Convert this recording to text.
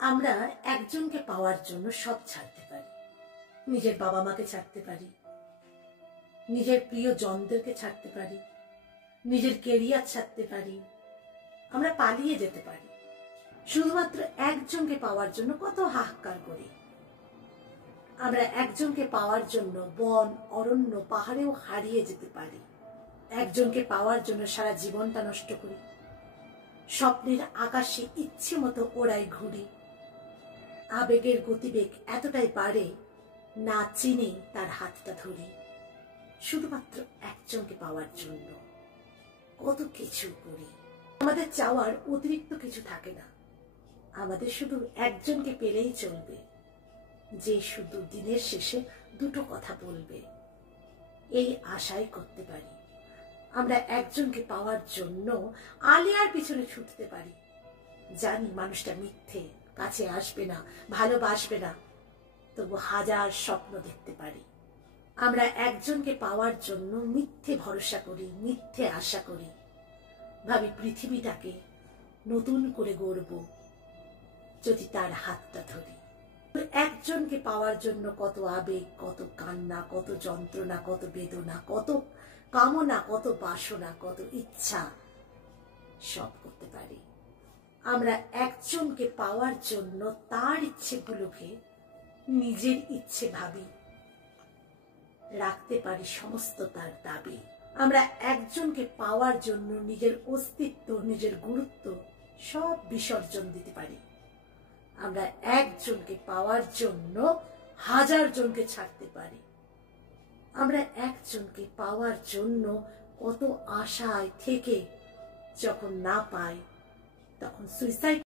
আমরা একজনকে পাওয়ার জন্য সব ছাড়তে পারি। নিজের বাবা মাকে ছাড়তে পারি, নিজের প্রিয় জনদেরকে ছাড়তে পারি, নিজের কেরিয়ার ছাড়তে পারি, আমরা পালিয়ে যেতে পারি। শুধুমাত্র একজনকে পাওয়ার জন্য কত হাহাকার করি। আমরা একজনকে পাওয়ার জন্য বন, অরণ্য, পাহাড়েও হারিয়ে যেতে পারি। একজনকে পাওয়ার জন্য সারা জীবনটা নষ্ট করি। স্বপ্নের আকাশে ইচ্ছে মতো ওড়াই ঘুরি। আবেগের গতিবেগ এতটাই বাড়ে, না চিনে তার হাতটা ধরি। শুধুমাত্র একজনকে পাওয়ার জন্য কত কিছু করি। আমাদের চাওয়ার অতিরিক্ত কিছু থাকে না। আমাদের শুধু একজনকে পেলেই চলবে, যে শুধু দিনের শেষে দুটো কথা বলবে, এই আশাই করতে পারি। আমরা একজনকে পাওয়ার জন্য আলিয়ার পিছনে ছুটতে পারি। জানি মানুষটা মিথ্যে, কাছে আসবে না, ভালোবাসবে না, তবু হাজার স্বপ্ন দেখতে পারি। আমরা একজনকে পাওয়ার জন্য মিথ্যে ভরসা করি, মিথ্যে আশা করি। ভাবি পৃথিবীটাকে নতুন করে গড়ব যদি তার হাতটা ধরি। একজনকে পাওয়ার জন্য কত আবেগ, কত কান্না, কত যন্ত্রণা, কত বেদনা, কত কামনা, কত বাসনা, কত ইচ্ছা, সব করতে পারি। আমরা একজনকে পাওয়ার জন্য তার ইচ্ছেগুলোকে নিজের ইচ্ছে ভাবি, রাখতে পারি সমস্ত তার দাবি। আমরা একজনকে পাওয়ার জন্য নিজের অস্তিত্ব, নিজের গুরুত্ব সব বিসর্জন দিতে পারি। আমরা একজনকে পাওয়ার জন্য হাজার জনকে ছাড়তে পারি। আমরা একজনকে পাওয়ার জন্য কত আশায় থেকে যখন না পাই, তখন সুইসাইড